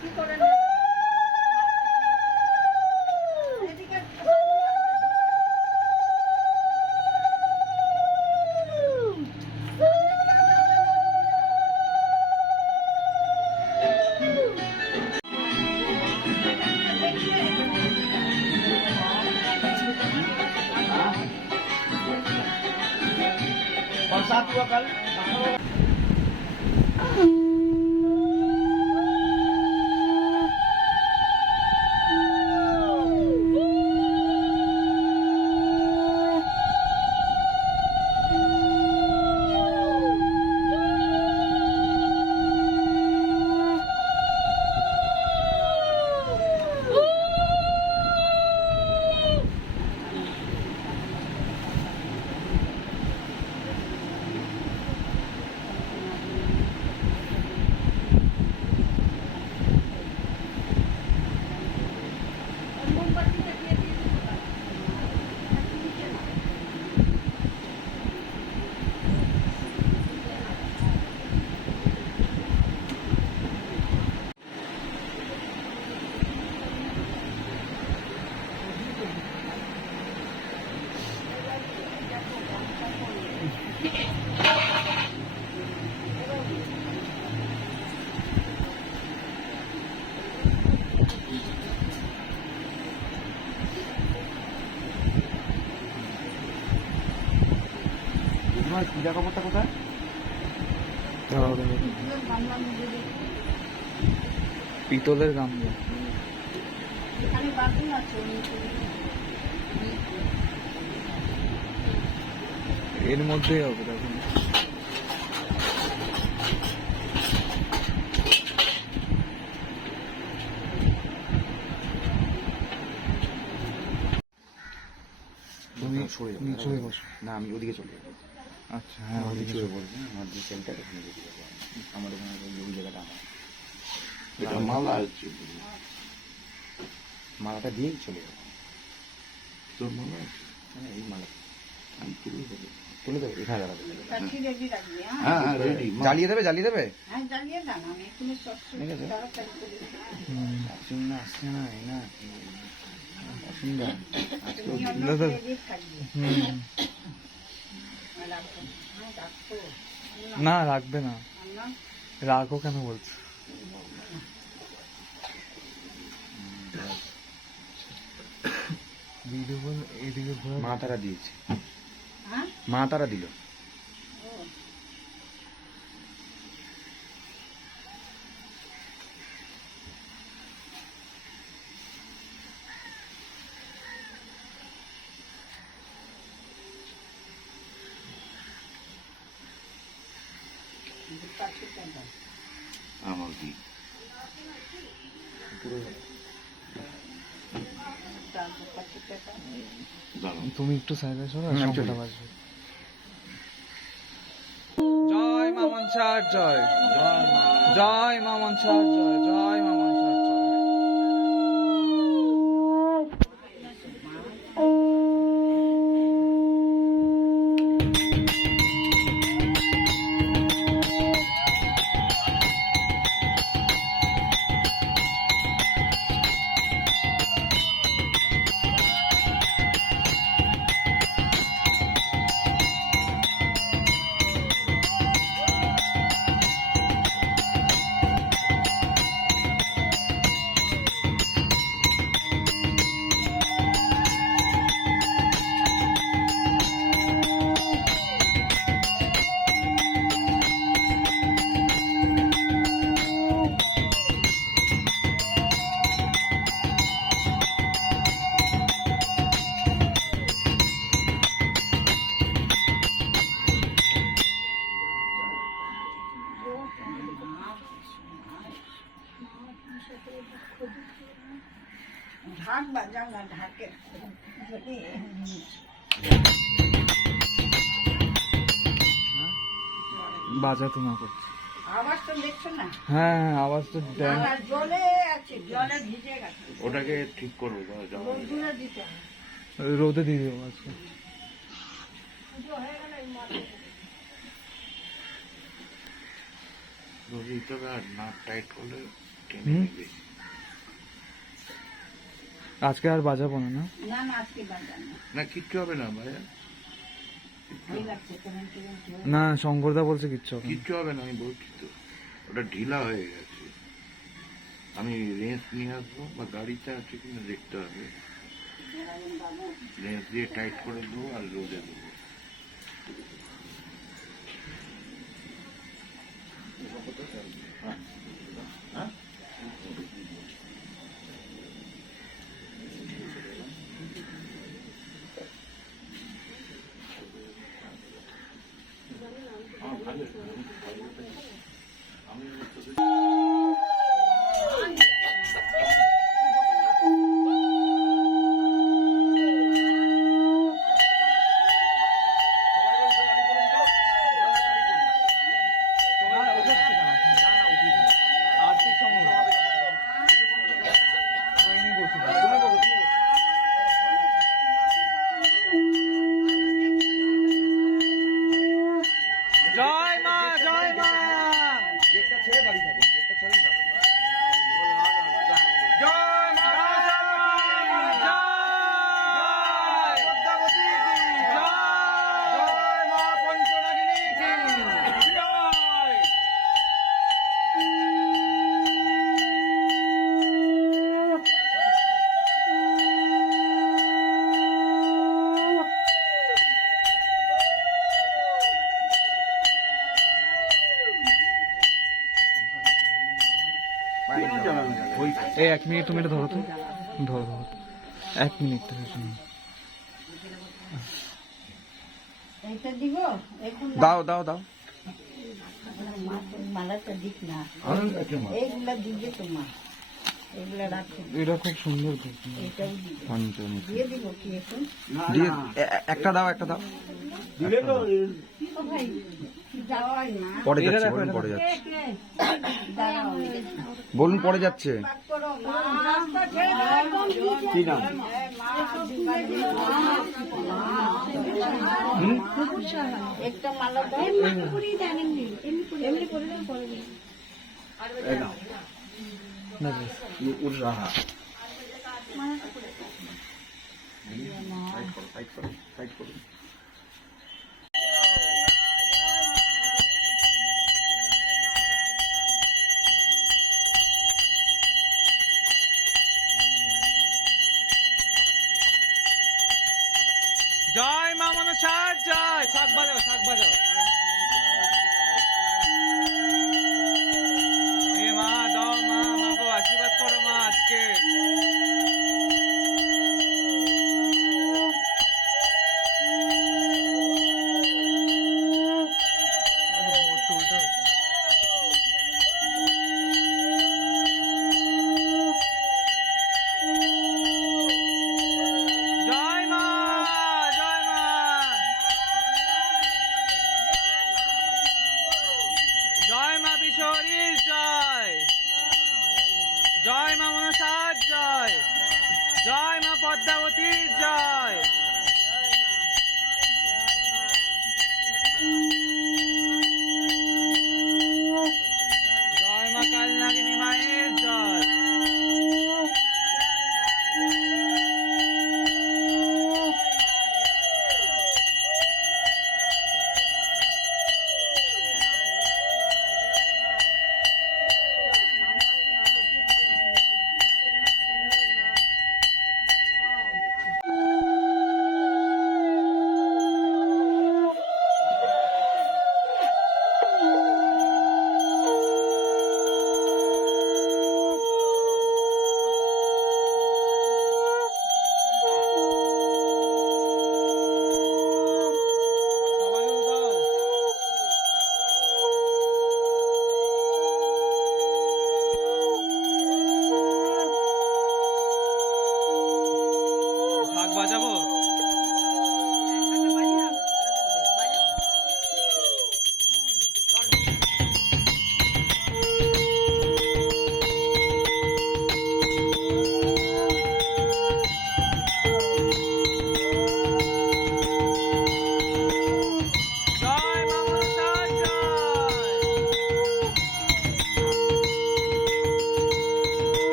কি করে পূজা কোথায়? পিতলের গামলা। এর মধ্যেই হবে দেখুন তুমি নিচু না আমি ওদিকে চলে যাব। আচ্ছা হ্যাঁ হয়ে চলে। বলব আমার যে সেলটা ওখানে রেখে যাব আমি। আমার ওখানে ওই- ওই জায়গাটা আমার। এটা মালা? আছে মালাটা দিয়েই চলে যাব। তোর মালা আছে? হ্যাঁ এই মালা। আমি তুলে দেবো। তুলে দেবো এখানে দাঁড়াবে হ্যাঁ? হ্যাঁ হ্যাঁ রেডি জ্বালিয়ে দেবে জ্বালিয়ে দেবে? হ্যাঁ জ্বালিয়ে দাও না আমি এখানে। আসুন আসছে না এই না। হুম। না রাখবে না। না, রাখো কেন বলছো? ভিডিও মা তারা দিয়েছে। হ্যাঁ? মা তারা দিল ও, কাঠিটা দাও। আমার কি পুরো তারপর কাঠিটা দাও। দাঁড়ান তুমি একটু সাইডে সরো না আমি চলে। বাজবে। জয় মা স্যার জয়। জয় মামন স্যার জয়। জয় মামন বাজাতে না আওয়াজ তো দেখছ না? হ্যাঁ হ্যাঁ আওয়াজ তো ড্যাম জলে আছে জলে ভিজে গেছে। ওটাকে ঠিক করব দাঁড়া, দিতে রোদে দিয়ে দেবো আজকে। রোদে দিতে হবে আর নাট টাইট করলে ঠিক টেনে নেবে। আজকে আর বাজাবো না না? না না আজকে বাজার না। না কিচ্ছু হবে না ভাইয়া। না শঙ্করদা বলছে কিচ্ছু হবে কিচ্ছু হবে না আমি বলছি তো। ওটা ঢিলা হয়ে গেছে। আমি রেঞ্জ নিয়ে আসব বা গাড়িতে আছে কিনা দেখতে হবে। রেঞ্জ দিয়ে টাইট করে দেবো আর রোদে দেবো। জয় মিনিট তুমি এটা ধরো তো। ধরো ধরো। এক মিনিট দাও দাও দাও। এটা খুব সুন্দর একটা দাও একটা দাও। পরে যাচ্ছে বলুন পরে যাচ্ছে। বলুন পরে যাচ্ছে। কি নাম? একটা মালা দাও। জয়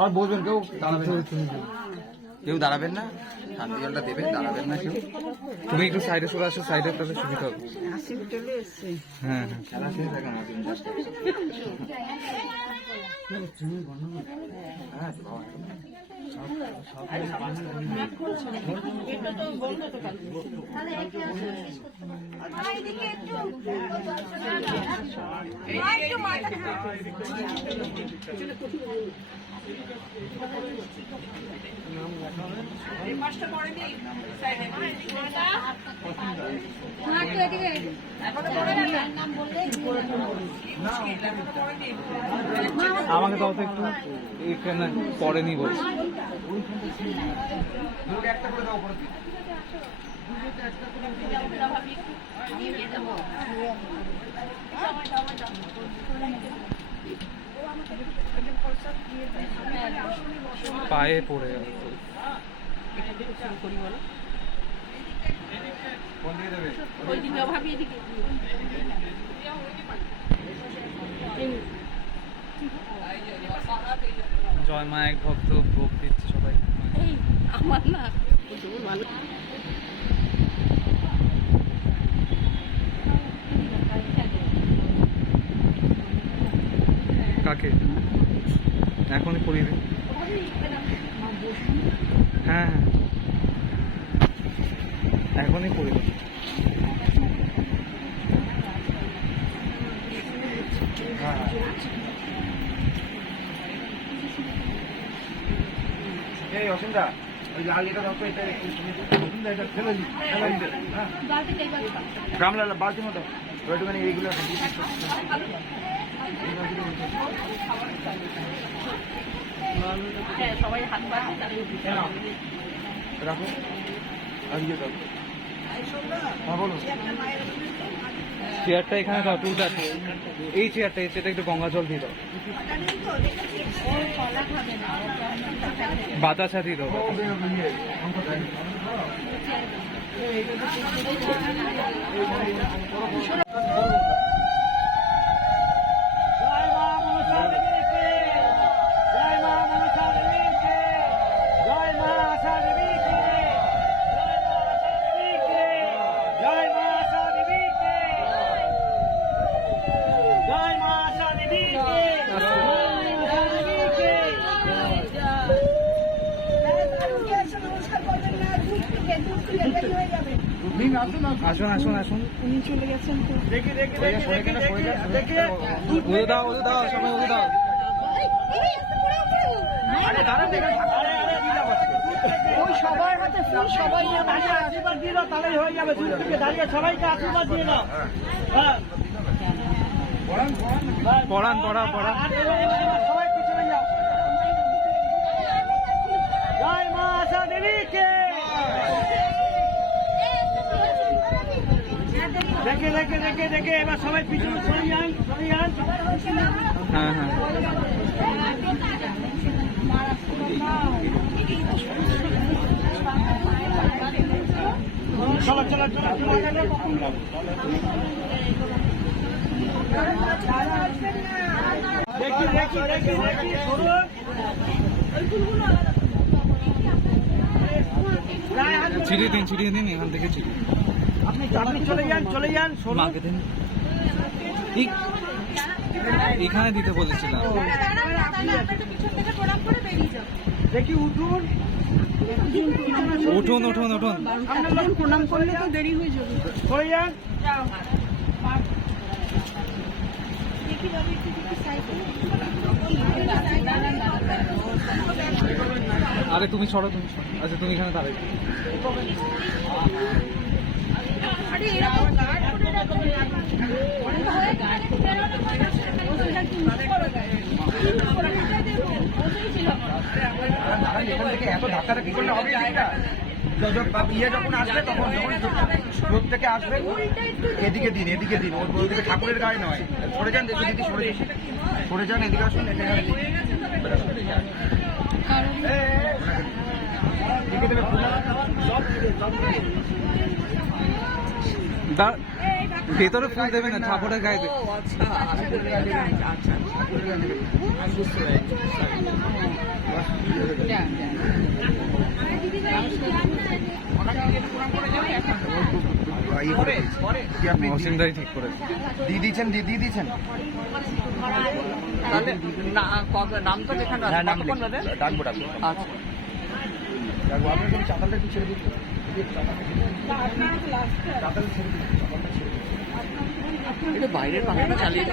সব বসবেন কেউ দাঁড়াবেন কেউ দাঁড়াবেন না শান্তি জলটা দেবেন দাঁড়াবেন না কেউ। তুমি একটু সাইডে চলে আসো সাইডে তাহলে সুবিধা হবে। হ্যাঁ হ্যাঁ। খেলা শেষ থাকে না তিন চারটে পায়ে পড়ে দিকে দেবে জয় মা এক ভক্ত আমার না। কাকে? এখনই পড়িবে হ্যাঁ হ্যাঁ। এখনই পড়িবে এই অসুবিধা হ্যাঁ। গামলা বালতি মতো। ওইটুখানি এইগুলো পাচ্ছে তাদের রাখো। আর ইয়ে দাও। হ্যাঁ বলো। চেয়ারটা এখানে দাও টুলটা এই চেয়ারটা এই চেয়ারটা একটু গঙ্গা জল দিয়ে দাও। বাতাসা দিয়ে দাও আসুন আসুন আসুন। উনি চলে গেছেন তো। দেখি দেখি দেখি দেখি দেখি। উদু দাও উদু দাও সবাই উদু দাও। আরে দাঁড়ান দেখে আরে আরে দিদা ওই সবার হাতে ফুল সবাই দাঁড়িয়ে আশীর্বাদ দিয়ে দাও তাহলেই হয়ে যাবে। দূর থেকে দাঁড়িয়ে সবাইকে আশীর্বাদ দিয়ে দাও। হ্যাঁ। পড়ান পড়া পড়া আর এবার এবার এবার সবাই পিছনে যাও। জয় মা আশা দেবীকে। দেখে দেখে দেখে দেখে এবার সবাই পিছনে হ্যাঁ হ্যাঁ। চলো চলো চলো দেখি দেখি দেখি দেখি সরুন ছিটিয়ে দিন ছিটিয়ে দিন এখান থেকে ছিটিয়ে। আপনি আপনি চলে যান চলে যান মাকে দিন এখানে দিতে বলেছিলাম। দেখি উঠুন। উঠুন উঠুন উঠুন। আপনার প্রণাম করলে তো দেরি হয়ে যাবে। সরে যান। আরে তুমি ছড়ো তুমি আচ্ছা তুমি এখানে দাঁড়াই এত ধাক্কাটা কি করলে হবে এটা ইয়ে যখন আসবে তখন যখন থেকে আসবে এদিকে দিন এদিকে দিন ওর ওদিকে ঠাকুরের গায়ে নয় সরে যান দেখি দিদি সরে সরে যান এদিকে আসুন এদিকে দেবে ভেতরে ফুল দেবে না ঠাকুরের গায়ে। ইয়ে মহসিনদাই ঠিক করে দিয়ে দিয়েছেন দিয়ে দিয়ে দিয়েছেন তাহলে না কত নামটা লেখানো আছে হ্যাঁ? ডাকবো ডাকবো আচ্ছা ডাকবো আপনি একটু ছেড়ে দিন বাইরের পাখাটা চালিয়ে